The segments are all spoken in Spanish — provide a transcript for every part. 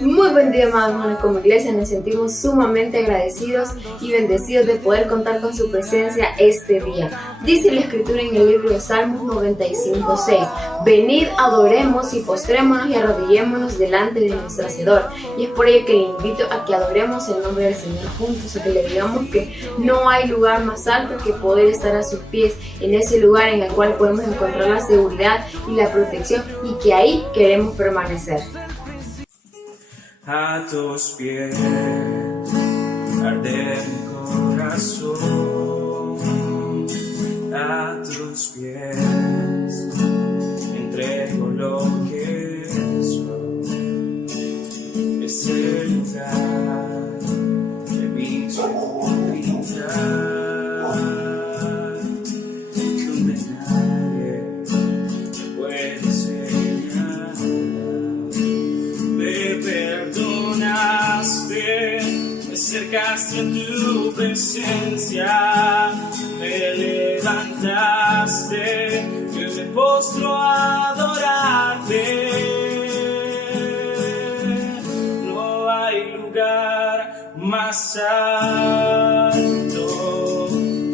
Muy buen día, amados hermanos. Como iglesia nos sentimos sumamente agradecidos y bendecidos de poder contar con su presencia este día. Dice la Escritura en el libro de Salmos 95:6: venid, adoremos y postrémonos y arrodillémonos delante de nuestro Hacedor. Y es por ello que le invito a que adoremos el nombre del Señor juntos, a que le digamos que no hay lugar más alto que poder estar a sus pies, en ese lugar en el cual podemos encontrar la seguridad y la protección, y que ahí queremos permanecer. A tus pies arde mi corazón, a tus pies entrego lo que soy. Es el lugar de mi seguridad, donde nadie me puede señalar. Me perdonaste, me acercaste a tu presencia, me levantaste, yo me postro a adorarte. No hay lugar más alto,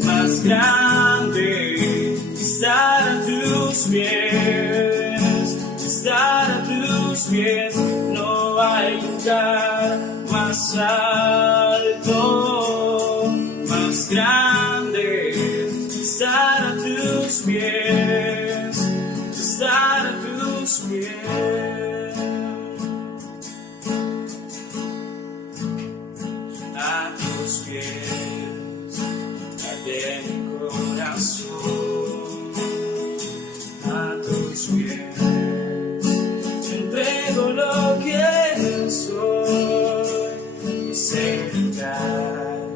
más grande, estar a tus pies, estar a tus pies. No hay lugar más alto, más grande, estar a tus pies, estar a tus pies. A tus pies arde mi corazón, a tus pies entrego lo que soy. Es el lugar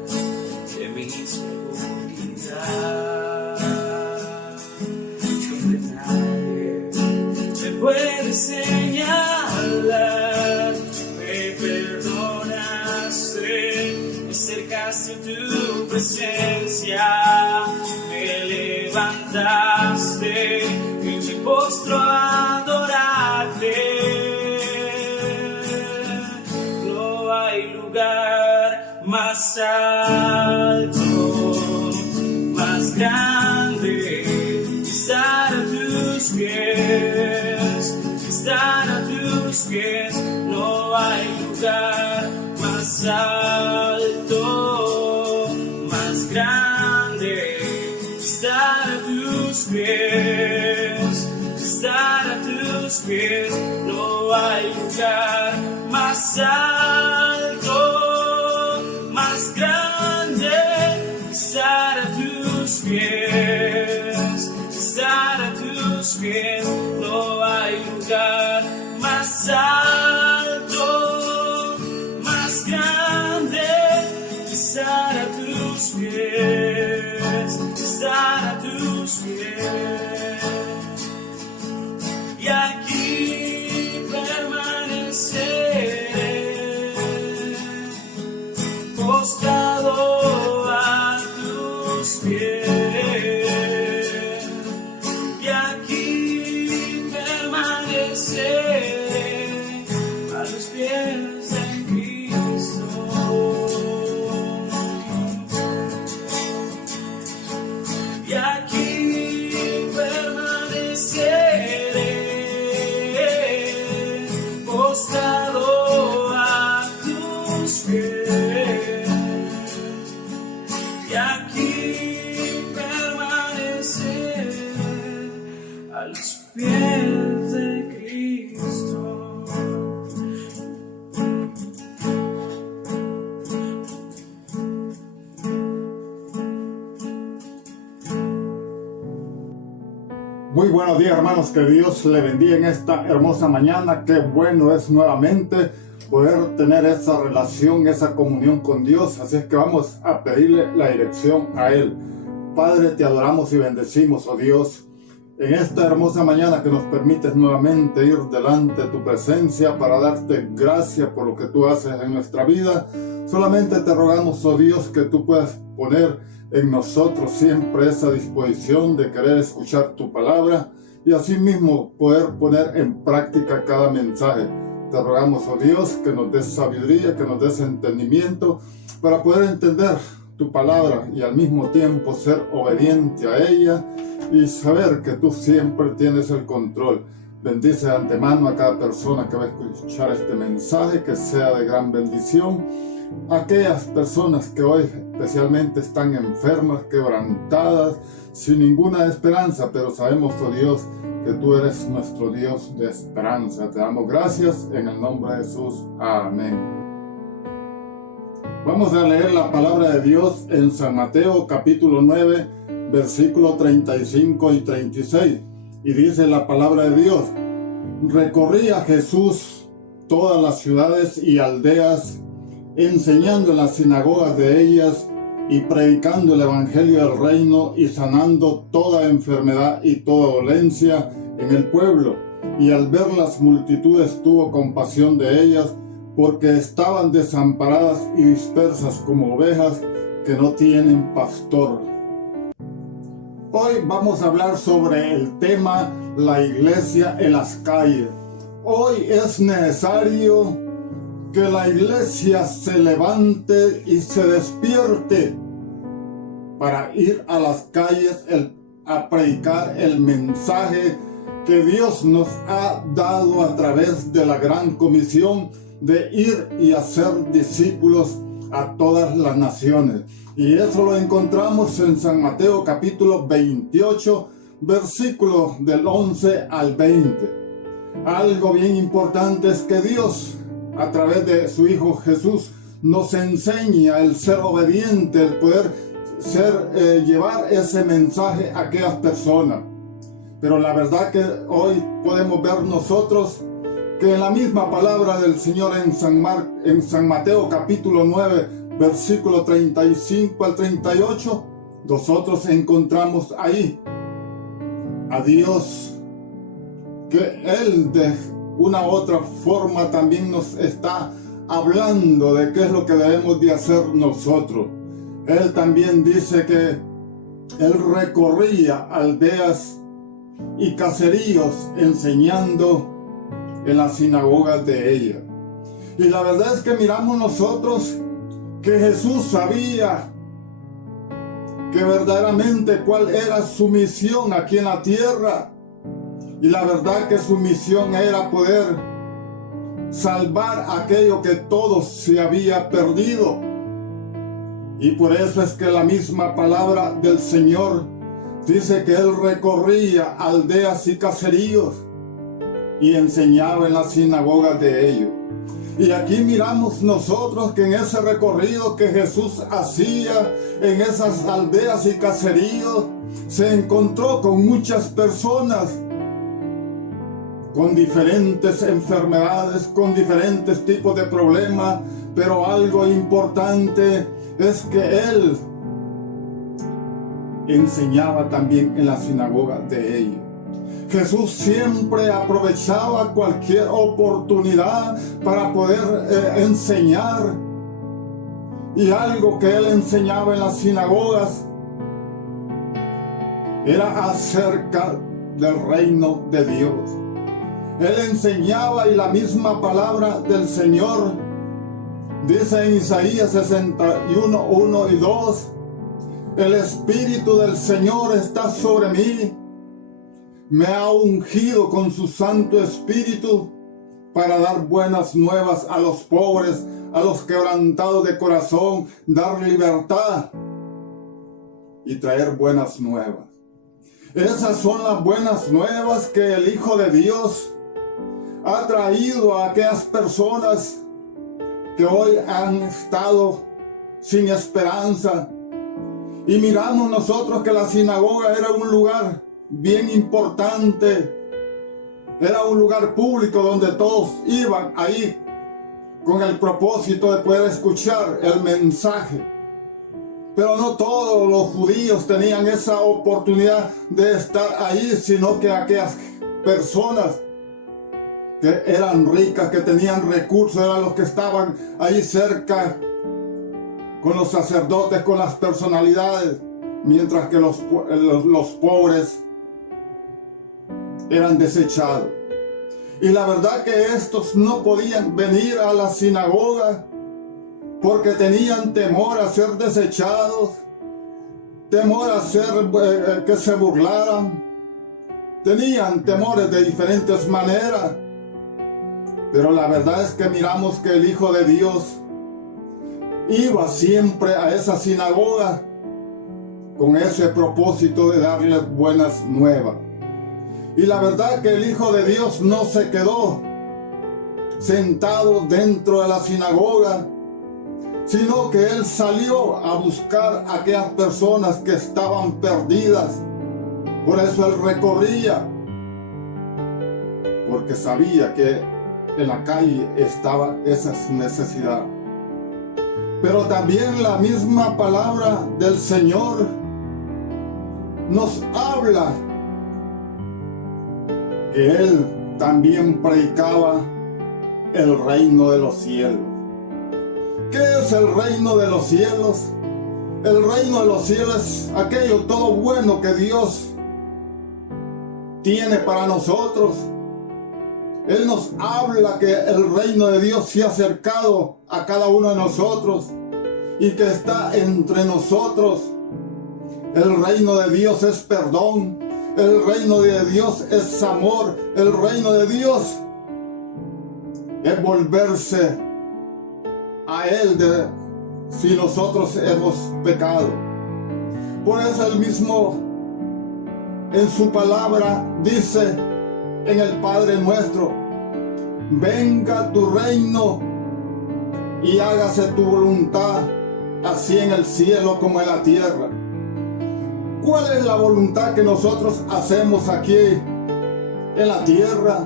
de mi seguridad, donde nadie me puede señalar. Me perdonaste, me acercaste a tu presencia, me levantaste y me postro a adorarte. No hay lugar más alto, más grande, estar a tus pies, estar a tus pies. No hay lugar más alto, más grande, estar a tus pies, estar a tus pies. No hay lugar más alto, más grande, estar a tus pies, estar a tus pies. No hay lugar más alto, más grande, estar a tus pies, estar a tus pies. Y aquí permaneceré, postrado a tus pies. Y aquí permaneceré a los pies de Cristo. Y aquí permaneceré, postrado a tus pies. Y aquí permaneceré a los pies de Cristo. Muy buenos días, hermanos, que Dios le bendiga en esta hermosa mañana. Qué bueno es nuevamente poder tener esa relación, esa comunión con Dios. Así es que vamos a pedirle la dirección a Él. Padre, te adoramos y bendecimos, oh Dios, en esta hermosa mañana que nos permites nuevamente ir delante de tu presencia para darte gracias por lo que tú haces en nuestra vida. Solamente te rogamos, oh Dios, que tú puedas poner en nosotros siempre esa disposición de querer escuchar tu palabra y asimismo poder poner en práctica cada mensaje. Te rogamos, oh Dios, que nos des sabiduría, que nos des entendimiento para poder entender tu palabra y al mismo tiempo ser obediente a ella y saber que tú siempre tienes el control. Bendice de antemano a cada persona que va a escuchar este mensaje, que sea de gran bendición. Aquellas personas que hoy especialmente están enfermas, quebrantadas, sin ninguna esperanza, pero sabemos, oh Dios, que tú eres nuestro Dios de esperanza. Te damos gracias en el nombre de Jesús. Amén. Vamos a leer la palabra de Dios en San Mateo capítulo 9, versículos 35 y 36. Y dice la palabra de Dios: recorría Jesús todas las ciudades y aldeas, enseñando en las sinagogas de ellas y predicando el evangelio del reino y sanando toda enfermedad y toda dolencia en el pueblo. Y al ver las multitudes tuvo compasión de ellas, porque estaban desamparadas y dispersas como ovejas que no tienen pastor. Hoy vamos a hablar sobre el tema la iglesia en las calles. Hoy es necesario que la iglesia se levante y se despierte para ir a las calles a predicar el mensaje que Dios nos ha dado a través de la gran comisión de ir y hacer discípulos a todas las naciones. Y eso lo encontramos en San Mateo capítulo 28, versículos del 11 al 20. Algo bien importante es que Dios, a través de su Hijo Jesús, nos enseña el ser obediente, el poder llevar ese mensaje a aquellas personas. Pero la verdad que hoy podemos ver nosotros que en la misma palabra del Señor en San Mateo capítulo 9, versículo 35 al 38, nosotros encontramos ahí a Dios, que Él de una u otra forma también nos está hablando de qué es lo que debemos de hacer nosotros. Él también dice que Él recorría aldeas y caseríos enseñando en las sinagogas de ella. Y la verdad es que miramos nosotros que Jesús sabía que verdaderamente cuál era su misión aquí en la tierra. Y la verdad que su misión era poder salvar aquello que todos se había perdido. Y por eso es que la misma palabra del Señor dice que Él recorría aldeas y caseríos y enseñaba en las sinagogas de ellos. Y aquí miramos nosotros que en ese recorrido que Jesús hacía en esas aldeas y caseríos, se encontró con muchas personas con diferentes enfermedades, con diferentes tipos de problemas, pero algo importante es que Él enseñaba también en la sinagoga de ellos. Jesús siempre aprovechaba cualquier oportunidad para poder enseñar. Y algo que Él enseñaba en las sinagogas era acerca del reino de Dios. Él enseñaba, y la misma palabra del Señor dice en Isaías 61, 1 y 2: el Espíritu del Señor está sobre mí, me ha ungido con su Santo Espíritu para dar buenas nuevas a los pobres, a los quebrantados de corazón, dar libertad y traer buenas nuevas. Esas son las buenas nuevas que el Hijo de Dios ha traído a aquellas personas que hoy han estado sin esperanza. Y miramos nosotros que la sinagoga era un lugar bien importante, era un lugar público donde todos iban ahí con el propósito de poder escuchar el mensaje. Pero no todos los judíos tenían esa oportunidad de estar ahí, sino que aquellas personas que eran ricas, que tenían recursos, eran los que estaban ahí cerca con los sacerdotes, con las personalidades, mientras que los pobres eran desechados. Y la verdad que estos no podían venir a la sinagoga porque tenían temor a ser desechados, temor a ser que se burlaran. Tenían temores de diferentes maneras. Pero la verdad es que miramos que el Hijo de Dios iba siempre a esa sinagoga con ese propósito de darles buenas nuevas. Y la verdad que el Hijo de Dios no se quedó sentado dentro de la sinagoga, sino que Él salió a buscar a aquellas personas que estaban perdidas. Por eso Él recorría, porque sabía que en la calle estaba esa necesidad. Pero también la misma palabra del Señor nos habla que Él también predicaba el reino de los cielos. ¿Qué es el reino de los cielos? El reino de los cielos es aquello todo bueno que Dios tiene para nosotros. Él nos habla que el reino de Dios se ha acercado a cada uno de nosotros y que está entre nosotros. El reino de Dios es perdón. El reino de Dios es amor. El reino de Dios es volverse a Él si nosotros hemos pecado. Por eso Él mismo en su palabra dice en el Padre nuestro: venga tu reino y hágase tu voluntad, así en el cielo como en la tierra. ¿Cuál es la voluntad que nosotros hacemos aquí en la tierra?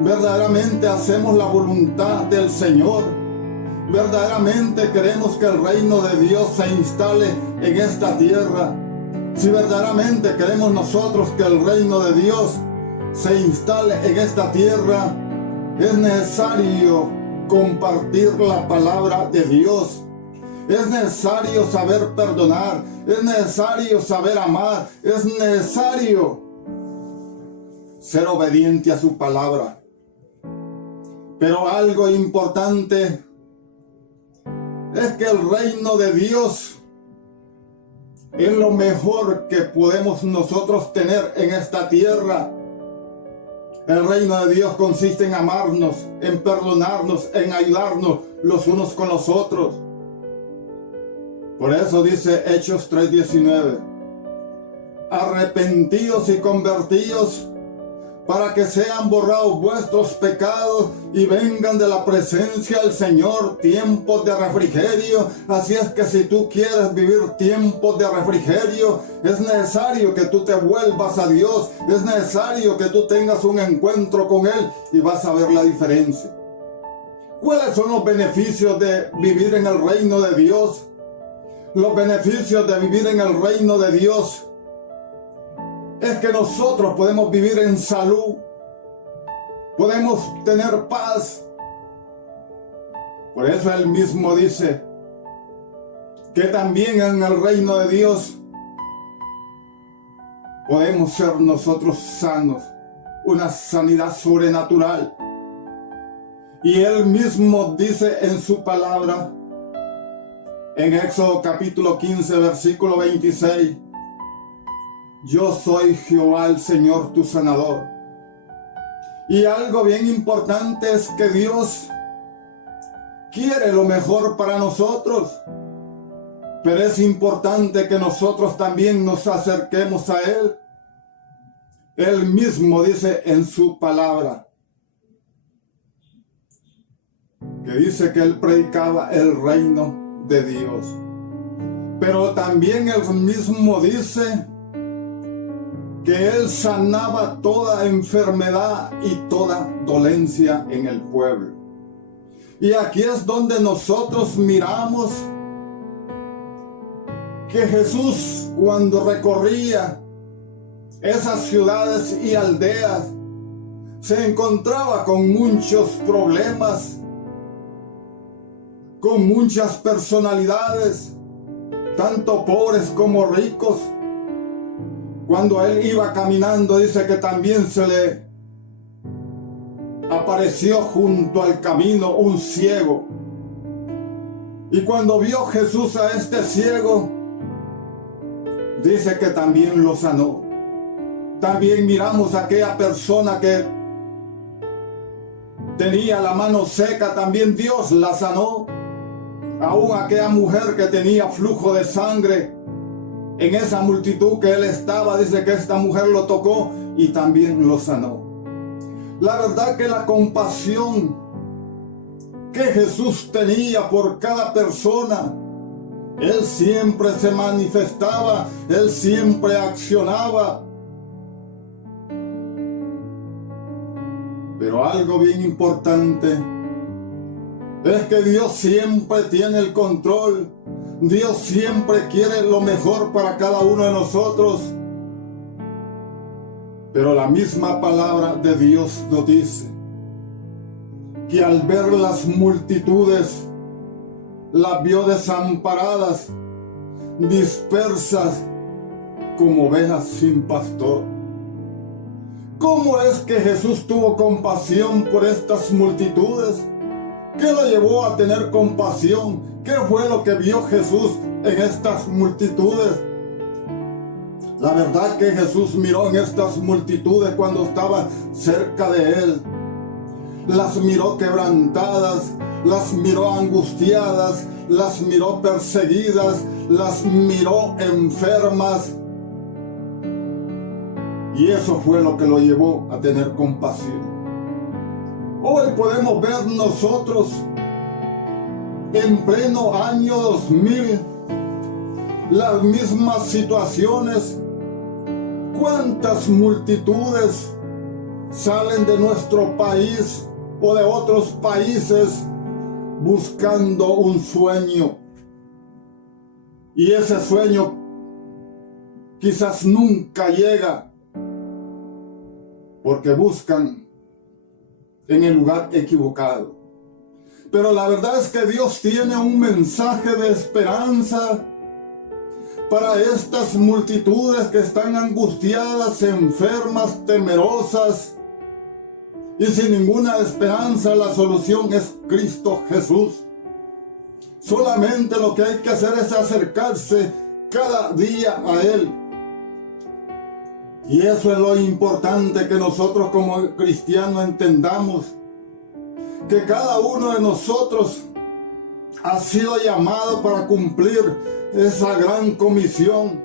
¿Verdaderamente hacemos la voluntad del Señor? ¿Verdaderamente queremos que el reino de Dios se instale en esta tierra? Si verdaderamente queremos nosotros que el reino de Dios se instale en esta tierra, es necesario compartir la palabra de Dios. Es necesario saber perdonar. Es necesario saber amar. Es necesario ser obediente a su palabra. Pero algo importante es que el reino de Dios es lo mejor que podemos nosotros tener en esta tierra. El reino de Dios consiste en amarnos, en perdonarnos, en ayudarnos los unos con los otros. Por eso dice Hechos 3:19: arrepentidos y convertidos para que sean borrados vuestros pecados y vengan de la presencia del Señor tiempos de refrigerio. Así es que si tú quieres vivir tiempos de refrigerio, es necesario que tú te vuelvas a Dios. Es necesario que tú tengas un encuentro con Él y vas a ver la diferencia. ¿Cuáles son los beneficios de vivir en el reino de Dios? Los beneficios de vivir en el reino de Dios es que nosotros podemos vivir en salud, podemos tener paz. Por eso Él mismo dice que también en el reino de Dios podemos ser nosotros sanos, una sanidad sobrenatural. Y Él mismo dice en su palabra, en Éxodo capítulo 15, versículo 26, yo soy Jehová el Señor tu sanador. Y algo bien importante es que Dios quiere lo mejor para nosotros, pero es importante que nosotros también nos acerquemos a Él. Él mismo dice en su palabra, que dice que Él predicaba el reino de Dios. Pero también Él mismo dice que Él sanaba toda enfermedad y toda dolencia en el pueblo. Y aquí es donde nosotros miramos que Jesús, cuando recorría esas ciudades y aldeas, se encontraba con muchos problemas, con muchas personalidades, tanto pobres como ricos. Cuando Él iba caminando, dice que también se le apareció junto al camino un ciego. Y cuando vio Jesús a este ciego, dice que también lo sanó. También miramos a aquella persona que tenía la mano seca, también Dios la sanó. Aún aquella mujer que tenía flujo de sangre, en esa multitud que él estaba, dice que esta mujer lo tocó y también lo sanó. La verdad que la compasión que Jesús tenía por cada persona, Él siempre se manifestaba, Él siempre accionaba. Pero algo bien importante es que Dios siempre tiene el control. Dios siempre quiere lo mejor para cada uno de nosotros. Pero la misma palabra de Dios nos dice que al ver las multitudes, las vio desamparadas, dispersas como ovejas sin pastor. ¿Cómo es que Jesús tuvo compasión por estas multitudes? ¿Qué lo llevó a tener compasión? ¿Qué fue lo que vio Jesús en estas multitudes? La verdad que Jesús miró en estas multitudes cuando estaba cerca de Él. Las miró quebrantadas, las miró angustiadas, las miró perseguidas, las miró enfermas. Y eso fue lo que lo llevó a tener compasión. Hoy podemos ver nosotros, en pleno año 2000, las mismas situaciones. ¿Cuántas multitudes salen de nuestro país o de otros países buscando un sueño? Y ese sueño quizás nunca llega, porque buscan en el lugar equivocado. Pero la verdad es que Dios tiene un mensaje de esperanza para estas multitudes que están angustiadas, enfermas, temerosas y sin ninguna esperanza. La solución es Cristo Jesús. Solamente lo que hay que hacer es acercarse cada día a Él. Y eso es lo importante, que nosotros como cristianos entendamos que cada uno de nosotros ha sido llamado para cumplir esa gran comisión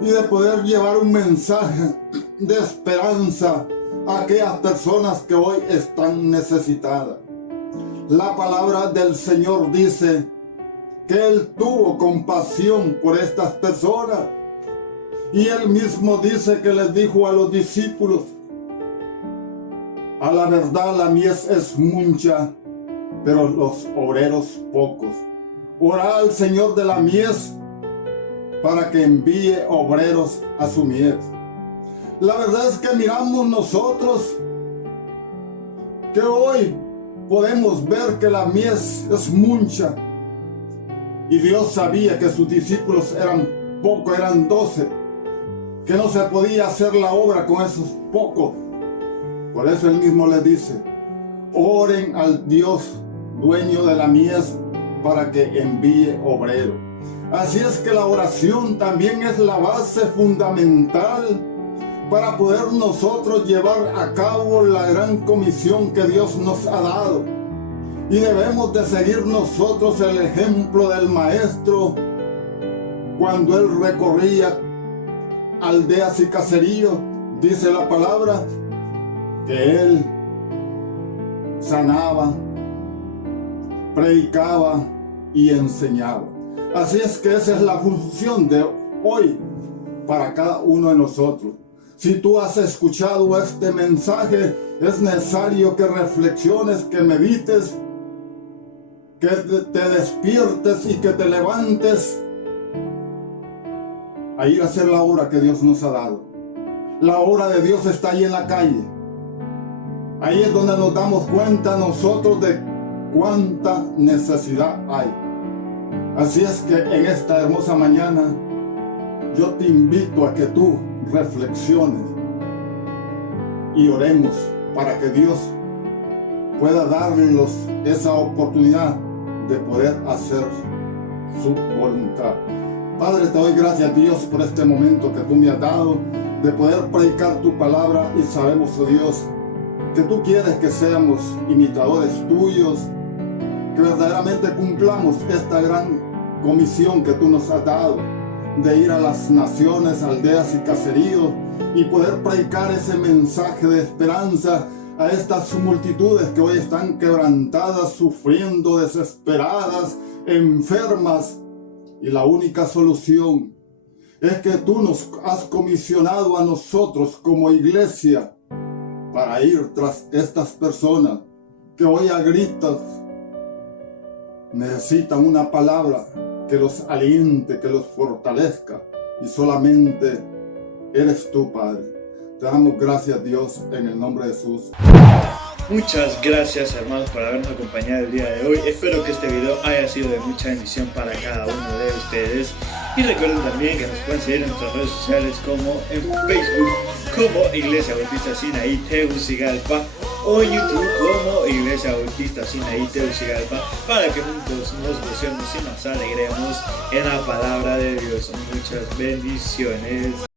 y de poder llevar un mensaje de esperanza a aquellas personas que hoy están necesitadas. La palabra del Señor dice que Él tuvo compasión por estas personas. Y Él mismo dice que les dijo a los discípulos: a la verdad la mies es mucha, pero los obreros pocos. Orad al Señor de la mies para que envíe obreros a su mies. La verdad es que miramos nosotros que hoy podemos ver que la mies es mucha. Y Dios sabía que sus discípulos eran pocos, eran 12. Que no se podía hacer la obra con esos pocos. Por eso Él mismo les dice: oren al Dios dueño de la mies para que envíe obrero. Así es que la oración también es la base fundamental para poder nosotros llevar a cabo la gran comisión que Dios nos ha dado. Y debemos de seguir nosotros el ejemplo del Maestro cuando Él recorría aldeas y caseríos. Dice la palabra que Él sanaba, predicaba y enseñaba. Así es que esa es la función de hoy para cada uno de nosotros. Si tú has escuchado este mensaje, es necesario que reflexiones, que medites, que te despiertes y que te levantes a ir a hacer la obra que Dios nos ha dado. La obra de Dios está ahí en la calle. Ahí es donde nos damos cuenta nosotros de cuánta necesidad hay. Así es que en esta hermosa mañana yo te invito a que tú reflexiones y oremos para que Dios pueda darles esa oportunidad de poder hacer su voluntad. Padre, te doy gracias, Dios, por este momento que tú me has dado de poder predicar tu palabra, y sabemos, oh Dios, que tú quieres que seamos imitadores tuyos, que verdaderamente cumplamos esta gran comisión que tú nos has dado, de ir a las naciones, aldeas y caseríos y poder predicar ese mensaje de esperanza a estas multitudes que hoy están quebrantadas, sufriendo, desesperadas, enfermas. Y la única solución es que tú nos has comisionado a nosotros como iglesia para ir tras estas personas que hoy a gritos necesitan una palabra que los aliente, que los fortalezca, y solamente eres tú, Padre. Te damos gracias, Dios, en el nombre de Jesús. Muchas gracias, hermanos, por habernos acompañado el día de hoy. Espero que este video haya sido de mucha bendición para cada uno de ustedes. Y recuerden también que nos pueden seguir en nuestras redes sociales, como en Facebook como Iglesia Bautista Sinaí Tegucigalpa, o en YouTube como Iglesia Bautista Sinaí Tegucigalpa, para que juntos nos gocemos y nos alegremos en la palabra de Dios. Muchas bendiciones.